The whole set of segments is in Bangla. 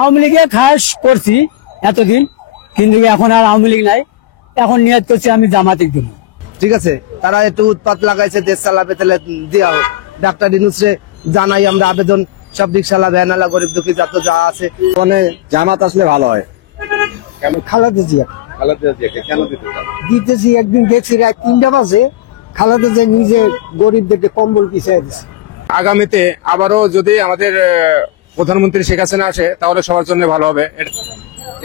আওয়ামী লীগে খাস করছি এতদিন, কিন্তু এখন আর আওয়ামী লীগ নাই। এখন নিয়ত করছি আমি জামাতের জন্য। ঠিক আছে, তারা একটু উৎপাত লাগাইছে, দেশ চালাবে, তাহলে দেওয়া হোক। ডাক্তার ইউনূসকে জানাই আমরা আবেদন, সব রিকশালা ভ্যানালা গরিব দুঃখী যত যা আছে মানে জামাত আসলে ভালো হয়। কেন? খালেদা জিয়া। খালেদা জিয়াকে কেন দিতে চান? দিতেছি, একদিন দেখছি রাত 3টা বাজে খালেদা জিয়া নিজে গরিবদেরকে কম্বল পিছিয়ে দিচ্ছে। আগামীতে আবারও যদি আমাদের প্রধানমন্ত্রী শেখ হাসিনা আসে তাহলে সবার জন্য ভালো হবে।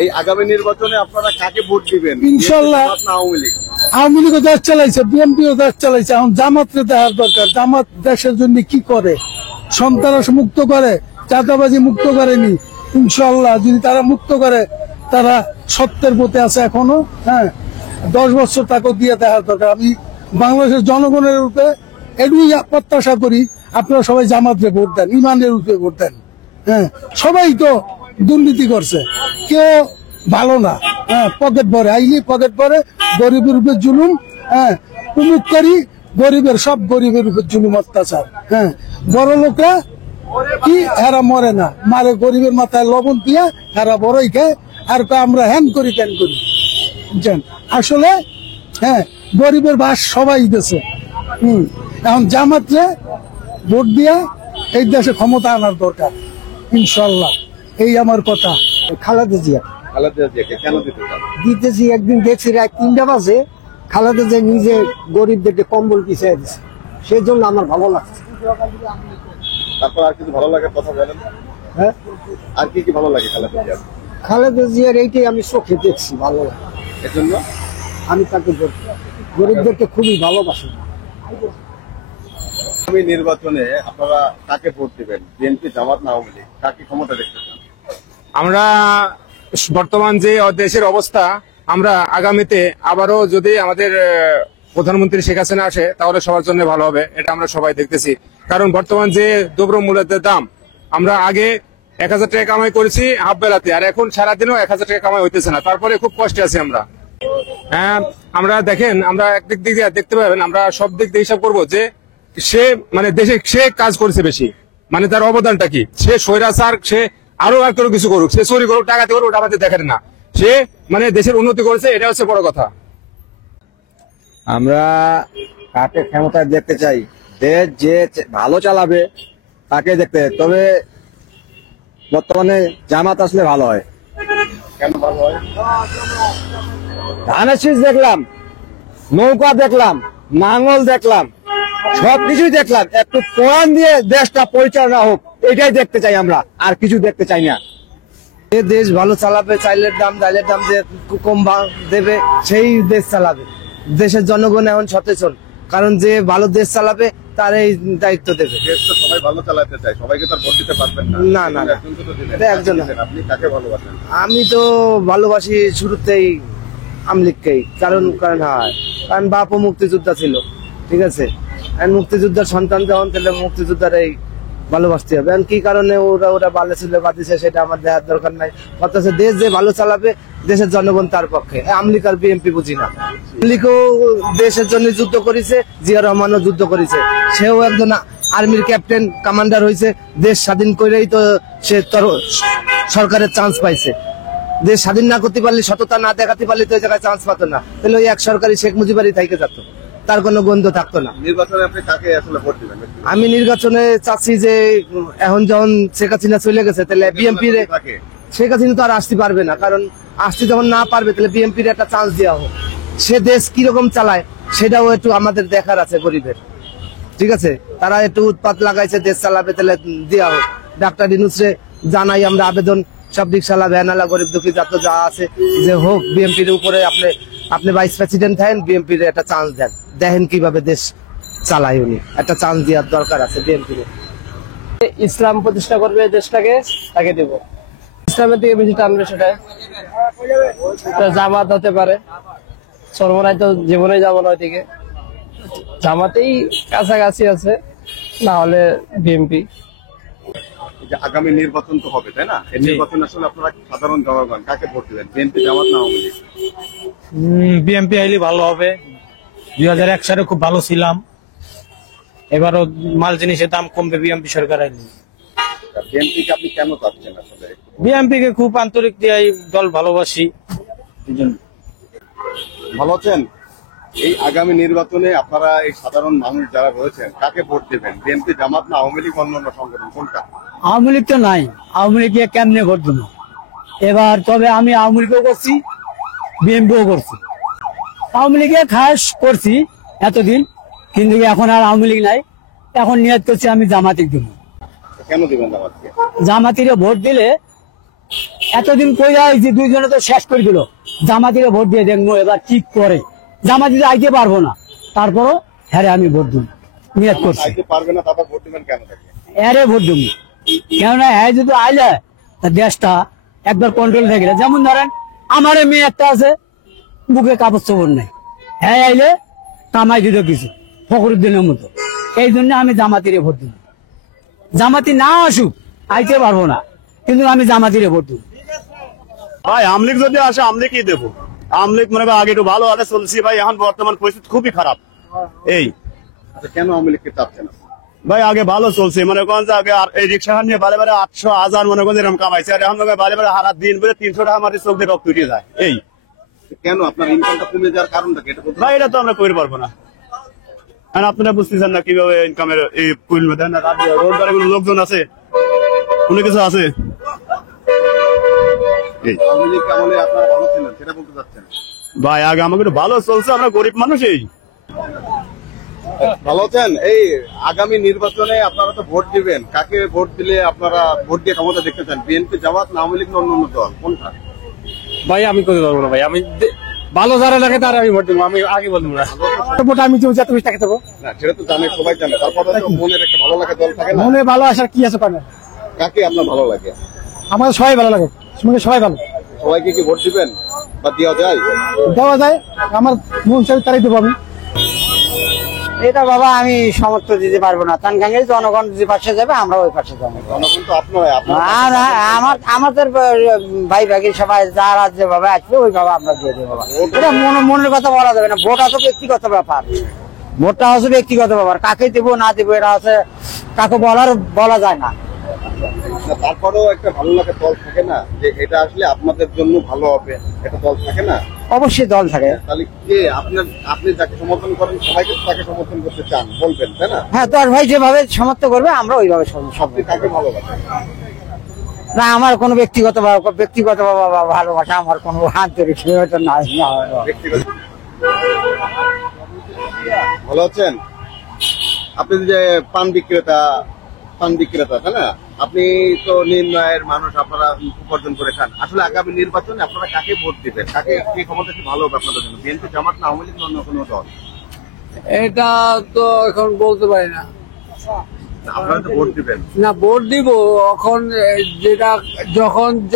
এই আগামী নির্বাচনে আপনারা কাকে ভোট দিবেন? ইনশাল্লাহ আওয়ামী লীগ। আওয়ামী লীগও দেশ চালাইছে, বিএনপিও দেশ চালাইছে, এখন জামাতকে দেওয়ার দরকার। জামাত দেশের জন্য কি করে? সন্ত্রাস মুক্ত করে, চাঁদাবাজি মুক্ত করেনি। ইনশাল্লাহ যদি তারা মুক্ত করে, তারা সত্যের পথে আছে এখনো। হ্যাঁ, 10 বছর তাকে দিয়ে দেওয়ার দরকার। আমি বাংলাদেশের জনগণের রূপে এটুই প্রত্যাশা করি, আপনারা সবাই জামাতরে ভোট দেন, ইমানের রূপে ভোট দেন। হ্যাঁ, সবাই তো দুর্নীতি করছে, কেউ ভালো না। হ্যাঁ, পকেট ভরে আইলি, পকেট ভরে গরিবের উপর জুলুম। হ্যাঁ, উমুক করি গরিবের, সব গরিবের উপর জুলুম অত্যাচার। হ্যাঁ, বড় লোকরা কি হেরা মরে না, মারে গরিবের মাথায় লবণ দিয়া হেরা বড়ই খায়, আর আমরা হ্যান করি ত্যান করি। বুঝছেন? আসলে হ্যাঁ, গরিবের বাস সবাই দেশে। এখন জামাতরে ভোট দিয়া এই দেশে ক্ষমতা আনার দরকার ইনশাল্লাহ, এই আমার কথা। খালেদা জিয়া। খালেদা জিয়াকে কেন দিতে চান? দিতেছি, একদিন দেখছি রাত 3টা বাজে খালেদা জিয়া নিজে গরিবদেরকে কম্বল পিছিয়ে দিচ্ছে, সেই জন্য আমার ভালো লাগছে। তারপর আর কিছু ভালো লাগার কথা বলেন। হ্যাঁ, আর কি কি ভালো লাগে খালেদা জিয়ার? খালেদা জিয়ার এইটাই আমি চোখে দেখছি ভালো লাগে, এজন্য আমি তাকে গরিবদেরকে খুবই ভালোবাসি। আগামী নির্বাচনে আপনারা কাকে ভোট দিবেন? বিএনপি, জামাত না আওয়ামী লীগ? কাকে ক্ষমতা দেখতে চান? আমরা বর্তমান যে দেশের অবস্থা, আমরা আগামীতে আবারও যদি আমাদের প্রধানমন্ত্রী শেখ হাসিনা আসে তাহলে সবার জন্য ভালো হবে, এটা আমরা সবাই দেখতেছি। কারণ বর্তমান যে দ্রব্যমূল্যের দাম, আমরা আগে 1000 টাকা কামাই করেছি হাফ বেলাতে, আর এখন সারাদিনও 1000 টাকা কামাই হইতেছে না, তারপরে খুব কষ্টে আছি আমরা। হ্যাঁ, আমরা দেখেন, আমরা একদিক দিয়ে দেখতে পাবেন, আমরা সব দিক দিয়ে হিসাব করবো যে সে মানে দেশে সে কাজ করেছে বেশি, মানে তার অবদানটা কি। সে স্বৈরাচার, সে আরো আর কোনো কিছু করুক, সে চুরি করুক, টাকাতে করুক, ওটা আমাদের দেখেন না। সে মানে দেশের উন্নতি করেছে, এটা হচ্ছে বড় কথা। আমরা কাকে ক্ষমতায় দেখতে চাই? দেশ যে ভালো চালাবে তাকে দেখতে। তবে বর্তমানে জামাত আসলে ভালো হয়। কেন ভালো হয়? ধানের শীষ দেখলাম, নৌকা দেখলাম, নাঙ্গল দেখলাম, সবকিছুই দেখলাম। একটু কোরআন দিয়ে দেশটা পরিচালনা হোক, এটাই দেখতে চাই আমরা, আর কিছু দেখতে চাই না। যে দেশ ভালো চালাবে, চাইলের দাম ডালের দাম যে কম দেবে, সেই দেশ চালাবে। দেশের জনগণ এখন সচেতন, কারণ যে ভালো দেশ চালাবে তার এই দায়িত্ব দেবে। দেশ তো সবাই ভালো চালাতে চায়, সবাইকে তো আর ভোট দিতে পারবেন না। না, না, না। একজনকে তো দিবেন। একজন। আপনি কাকে ভালোবাসেন? আমি তো ভালোবাসি শুরুতেই আওয়ামী লীগকেই, কারণ বাপও মুক্তিযোদ্ধা ছিল। ঠিক আছে, মুক্তিযোদ্ধার সন্তান যখন, তাহলে মুক্তিযোদ্ধার এই ভালোবাসতে হবে। কি কারণে ওরা ভালো ছিল বাদিছে সেটা আমার দেখার দরকার নাই। অথচ দেশ যে ভালো চালাবে, দেশের জনগণ তার পক্ষে। আওয়ামী লীগ আর বিএনপি বুঝি না। আওয়ামী লীগও দেশের জন্য যুদ্ধ করেছে, জিয়া রহমানও যুদ্ধ করেছে। সেও একজন আর্মির ক্যাপ্টেন, কমান্ডার হয়েছে। দেশ স্বাধীন করেই তো সে সরকারের চান্স পাইছে। দেশ স্বাধীন না করতে পারলে, সততা না দেখাতে পারলে তো ওই জায়গায় চান্স পাতো না। তাহলে ওই এক সরকারি শেখ মুজিবারই থেকে যেত, তার কোনো গন্ধ থাকতো না। নির্বাচনে আপনি কাকে আসলে ভোট দিবেন? আমি নির্বাচনে চাচ্ছি যে এখন যখন শেখ হাসিনা চলে গেছে, তাহলে বিএনপির, শেখ হাসিনা তো আর আসতে পারবে না, কারণ আসতে যখন না পারবে, তাহলে বিএনপির একটা চান্স দেওয়া হোক। সে দেশ কিরকম চালায় সেটাও একটু আমাদের দেখার আছে গরিবের। ঠিক আছে, তারা একটু উৎপাত লাগাইছে, দেশ চালাবে, তাহলে দেওয়া হোক। ডাক্তার ইউনূসকে জানাই আমরা আবেদন, সব রিকশালা ভ্যানালা গরিব দুঃখী যত যা আছে যে হোক, বিএনপির উপরে আপনি ভাইস প্রেসিডেন্ট থাকেন, বিএনপির একটা চান্স দেন, দেখেন কিভাবে দেশ চালায়। উনি একটা চান্স দেওয়ার দরকার আছে বিএনপির। ইসলাম প্রতিষ্ঠা করবে দেশটাকে, তাকে দেব। ইসলামের দিকে বেশি টানবে, সেটা জামাত হতে পারে। সর্বনায় তো জীবনে যাবো না ওইদিকে, জামাতেই কাছাকাছি আছে, না হলে বিএনপি। আগামী নির্বাচন তো হবে, তাই না? এই নির্বাচন আসলে আপনারা সাধারণ জনগণ কাকে ভোট দিবেন? বিএনপি, জামাত না আওয়ামী লীগ? বিএনপি আইলে ভালো হবে। 2001 সালে খুব ভালো ছিলাম, এবারও মাল জিনিসের দাম কমবে বিএনপি সরকার আইলে। বিএনপিকে আপনি কেন চাচ্ছেন আসলে? বিএনপি কে খুব আন্তরিক দিয়ে এই দল ভালোবাসি এই জন্য। ভালো আছেন? এই আগামী নির্বাচনে আপনারা এই সাধারণ মানুষ যারা রয়েছেন কাকে ভোট দেবেন? বিএনপি, জামাত না আওয়ামী লীগ, অন্যান্য সংগঠন, কোনটা? আওয়ামী লীগ তো নাই, আওয়ামী লীগ কেমনে ভোট দেবো এবার? তবে আমি আওয়ামী লীগও করছি, বিএনপিও করছি। আওয়ামী লীগে খাস করছি এতদিন, কিন্তু এখন আর আওয়ামী লীগ নাই। এখন নিয়ত করছি আমি জামাতিক দেবো। কেন দিবেন জামাতকে? জামাতিরে ভোট দিলে এতদিন কইরা যে দুইজনে তো শেষ করে দিল, জামাতিরে ভোট দিয়ে দেখবো এবার কি করে। জামাতিতে আইতে পারবো না, তারপরও হ্যাঁ আমি ভোট দেবো নিয়ত করছি। চাইতে পারবে না, তারপর ভোট দিবেন কেন তাকে? এরে ভোট দেবো, কেননা হ্যাঁ যদি আইলে তা দেশটা একবার কন্ট্রোল থেকে গেলে। যেমন ধরেন আমার মেয়ে একটা আছে, বুকে কাপড় চোপড় নাই, হ্যাঁ আইলে কামাই দিল কিছু ফখরুদ্দিনের মতো। এই জন্য আমি জামাতিরে ভোট দেবো। জামাতি না আসুক, আইতে পারবো না, কিন্তু আমি জামাতিরে ভোট দেবো। ভাই আমলিগ যদি আসে আমলিগই দেবো। আমলিগ মনে হয় আগে একটু ভালো হালে চলছি ভাই, এখন বর্তমান পরিস্থিতি খুবই খারাপ। এই আচ্ছা, কেন আওয়ামী লীগকে চাচ্ছেন? ভাই আগে ভালো চলছে, মনে করেন যে আগে এই রিক্সা নিয়ে বারে বারে 800,000 মনে করেন এরকম কামাইছে, আর এখন বারে বারে হারা দিন বলে 300 টাকা আমার চোখ দিয়ে রক্ত উঠে যায়। এই কেন আপনার ইনকামটা কমে যাওয়ার কারণটা কি? এটা বলতে ভাই এটা তো আমরা করতে পারবো না। আর আপনারা বুঝতেছেন না কিভাবে ইনকামের এই দেন না, রোজগারের কোনো লোকজন আছে, কোনো কিছু আছে? এই আওয়ামী লীগ আমলে আপনারা ভালো ছিলেন, সেটা বলতে চাচ্ছেন? ভাই আগে আমাকে একটু ভালো চলছে, আমরা গরিব মানুষ। এই ভালো আছেন? এই আগামী নির্বাচনে আপনারা তো ভোট দিবেন, কাকে ভোট দিলে আপনারা ভোট দিয়ে ক্ষমতা দেখতে চান? বিএনপি, জামাত না আওয়ামী লীগ না অন্য দল, কোনটা? ভাই আমি করতে পারবো না ভাই, আমি ভালো যারা লাগে তারা আমি ভোট দেবো, আমি আগে বলবো না। ভোট আমি তো যত বেশি টাকা দেবো। না, সেটা তো জানে, সবাই জানে। তারপরে তো মনের একটা ভালো লাগা দল থাকে না? মনে ভালো আসার কি আছে? পারে কাকে আপনার ভালো লাগে? আমার সবাই ভালো লাগে, সবাই ভালো সবাইকে কি ভোট দিবেন বা দেওয়া যায়? দেওয়া যায়, আমার মন চাই তারাই দেবো আমি। এটা বাবা আমি সমর্থ দিতে পারবো না, তানকাঙ্গের জনগণ যে পাশে যাবে আমরা ওই পাশে যাবো। জনগণ তো আপনারা, আর আমাদের ভাই ভাগি সবাই যারা যে বাবা আসবে ওই বাবা আমরা দিয়ে দেবো বাবা। এটা মনের কথা বলা যাবে না, ভোট হচ্ছে ব্যক্তিগত ব্যাপার। ভোটটা হচ্ছে ব্যক্তিগত ব্যাপার, কাকে দেবো না দেবো এটা হচ্ছে কাকে বলা যায় না। তারপরেও একটা ভালো লাগা দল থাকে না, যে এটা আসলে আপনাদের জন্য ভালো হবে, একটা দল থাকে না? অবশ্যই দল থাকে। তাহলে কে আপনি যাকে সমর্থন করেন সবাইকে তাকে সমর্থন করতে চান, বলবেন তাই না? হ্যাঁ, তোর ভাই যেভাবে সমর্থন করবে আমরা ওইভাবে আপনি কাকে ভালোবাসেন? না আমার কোনো ব্যক্তিগত ভালোবাসা, আমার কোনো আন্তরিক নাই। ব্যক্তিগত। ভালো আছেন? আপনি যে পান বিক্রেতা তাই না? আপনি তো নিম্নয়ের মানুষ, আপনারা উপার্জন করে খান। আসলে আগামী নির্বাচনে আপনারা কাকে ভোট দিবেন? কাকে কি ক্ষমতা কি ভালো হবে আপনাদের জন্য? বিএনপি, জামাত না আওয়ামী লীগ না অন্য কোনো দল? এটা তো এখন বলতে পারি না। আপনারা তো ভোট দিবেন না, ভোট দিব এখন, যেটা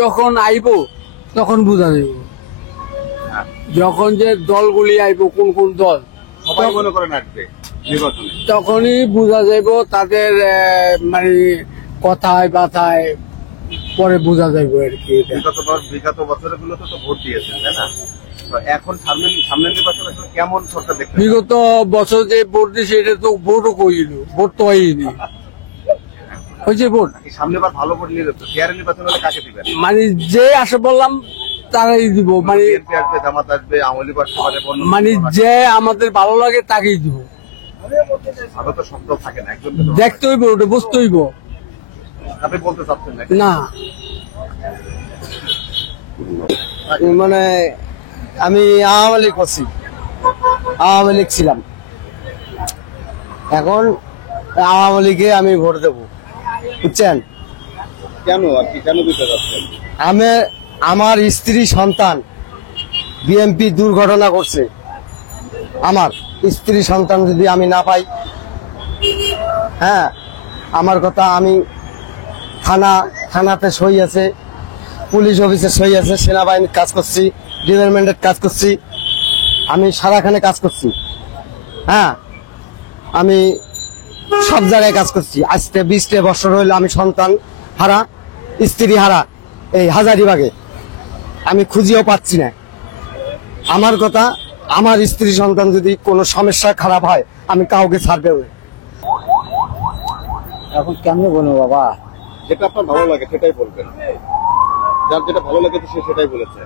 যখন আইবো তখন বুঝা যাব। যখন যে দলগুলি আইবো, কোন কোন দল সবাই মনে করেন আসবে নির্বাচনে, তখনই বোঝা যাইব তাদের মানে কথায় বাথায়, পরে বোঝা যাইব আর কি। বিগত বছরগুলো তো ভোট দিয়েছেন তাই না? তো এখন সামনে নির্বাচন আসলে কেমন সরকার দেখতে? বিগত বছর যে ভোট দিয়েছে এটা তো ভোটও করিনি, ভোট তো হয়নি, হয়েছে ভোট। সামনে বার ভালো ভোট নিয়ে যাচ্ছে, চেয়ারের নির্বাচন হলে কাকে দিবেন? মানে যে আসে বললাম তারাই দিব, মানে বিএনপি আসবে, জামাত আসবে, আওয়ামী লীগ আসতে পারে, মানে যে আমাদের ভালো লাগে তাকেই দিব। ভালো তো শব্দ থাকে না, একজন দেখতে হইব, ওটা বুঝতে হইব। আপনি বলতে চাচ্ছেন না? না মানে আমি আওয়ামী লীগ করছি, আওয়ামী লীগ ছিলাম, এখন আওয়ামী লীগে আমি ভোট দেবো, বুঝছেন? কেন আর কি, কেন দিতে চাচ্ছেন? আমার স্ত্রী সন্তান বিএমপি দুর্ঘটনা করছে, আমার স্ত্রী সন্তান যদি আমি না পাই, হ্যাঁ আমার কথা, আমি থানাতে সই আছে, পুলিশ অফিসে সই আছে, সেনাবাহিনীর কাজ করছি, ডিপার্টমেন্টের কাজ করছি, আমি সারাখানে কাজ করছি, হ্যাঁ আমি সব জায়গায় কাজ করছি। আজকে 20 বছর হইলো আমি সন্তান হারা, স্ত্রী হারা, এই হাজারিবাগে আমি খুঁজিও পাচ্ছি না। আমার কথা, আমার স্ত্রী সন্তান যদি কোনো সমস্যা খারাপ হয় আমি কাউকে ছাড়বেও না। এখন কেমনে বলবো বাবা, যেটা আপনার ভালো লাগে সেটাই বলবেন, যার যেটা ভালো লাগে সে সেটাই বলেছে।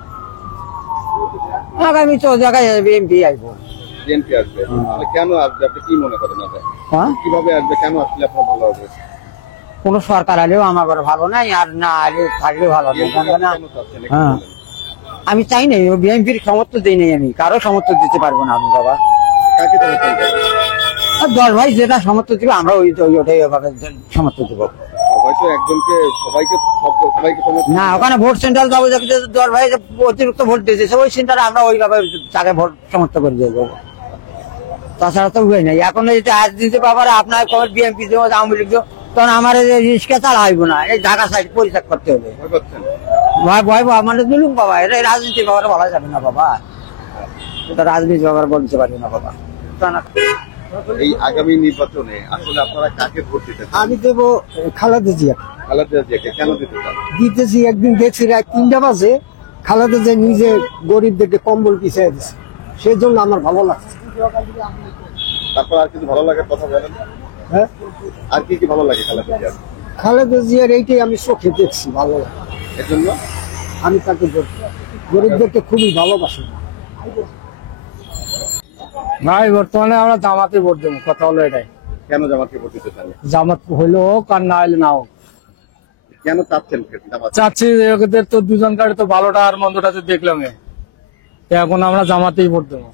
আগামী তো জায়গায় বিএনপি আইবো। বিএনপি আসবে, তাহলে কেন আসবে আপনি কি মনে করেন? আপনার হ্যাঁ, কিভাবে আসবে, কেন আসলে আপনার ভালো হবে? কোন সরকার আলেও আমার ঘরে ভালো নাই, আর না আলে থাকলে ভালো নেই। বিএনপি জানবে না, কেন চাচ্ছেন একটু হ্যাঁ। বলেন। আমি চাই নাই বিএনপির সমর্থন দিই নাই, আমি কারো সমর্থন দিতে পারবো না আমি বাবা। কাকে সমর্থন করেন? আর দল ভাই যেটা সমর্থন দিবে আমরা ওইটাই ওভাবে সমর্থন দেবো। হয়তো একজনকে সবাইকে সমর্থন না, ওখানে ভোট সেন্টার যাবো, দল ভাই যে অতিরিক্ত ভোট দিয়েছে ওই সেন্টারে আমরা ওইভাবে তাকে ভোট সমর্থন করে দিয়ে যাবো। তাছাড়া তো উপায় নাই। এখন যদি আজ দিতে পারবে আপনার খবর বিএনপি দেবো, আওয়ামী লীগ দেবো, তখন আমার রিক্সা চালা হইব না, এই ঢাকা সাইড পরিত্যাগ করতে হবে। ভয় পাচ্ছেন? ভয় ভয় মানে দিলুম বাবা, এটা রাজনীতি ব্যাপারে বলা যাবে না বাবা, এটা রাজনীতি ব্যাপারে বলতে পারবে না বাবা। এই আগামী নির্বাচনে আসলে আপনারা কাকে ভোট দিতে চান? আমি দেবো খালেদা জিয়া। খালেদা জিয়াকে কেন দিতে চান? দিতেছি, একদিন দেখছি রাত 3টা বাজে খালেদা জিয়া নিজে গরিবদেরকে কম্বল পিছিয়ে দিচ্ছে, সেই জন্য আমার ভালো লাগছে। তারপর আর কিছু ভালো লাগার কথা বলেন। হ্যাঁ, আর কি কি ভালো লাগে খালেদা জিয়ার? খালেদা জিয়ার এইটাই আমি চোখে দেখছি ভালো লাগে, এর জন্য আমি তাকে ভোট দেব। গরিবদেরকে খুবই ভালোবাসি। ভাই বর্তমানে আমরা জামাতে ভোট দেবো, কথা হলো এটাই। কেন জামাতকে ভোট দিতে চান? জামাত হইলে হোক আর না হইলে না হোক, কেন চাচ্ছেন জামাত? চাচ্ছি এদের তো দুজন কারে তো ভালোটা আর মন্দটা তো দেখলাম, এখন আমরা জামাতেই ভোট দেবো।